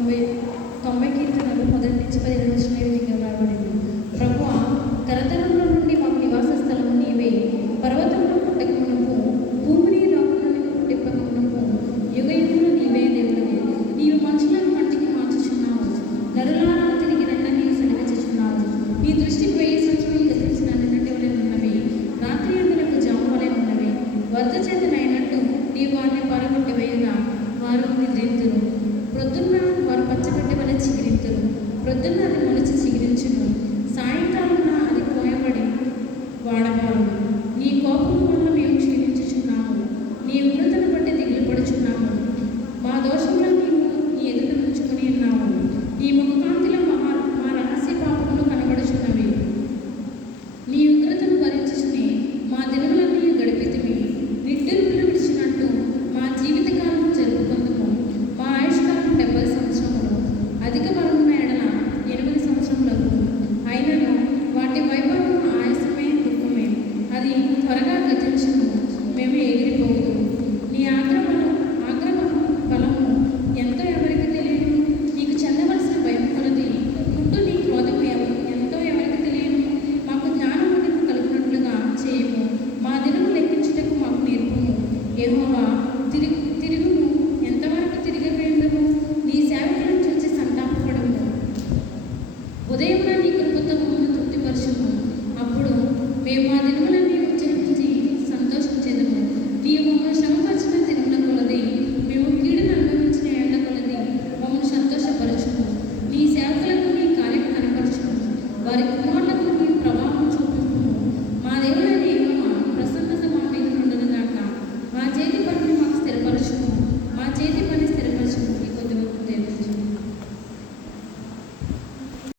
తొంభై తొంభై కీర్తనలు మొదటి నుంచి పదిహేను వచ్చిన విధంగా రాబడింది. ప్రభు తరతరంలో నుండి మాకు నివాస స్థలము నీవే. పర్వతంలో పుట్టకమునకు భూమిని లోకంలో పుట్టిప్పకమునకు యుగ యుగంలో నీవే దేవుడు నీవు మనుషులను మట్టికి మార్చుచున్నావు. నరులను తిరిగి రెండని సరిగచుచున్నావు నీ దృష్టికి వెయ్యి సంవత్సరాలు గతించిన నిన్నటి వలె ఉన్నవి. రాత్రి అందరకు జాము వలె ఉన్నవి. వద్ద చేత libros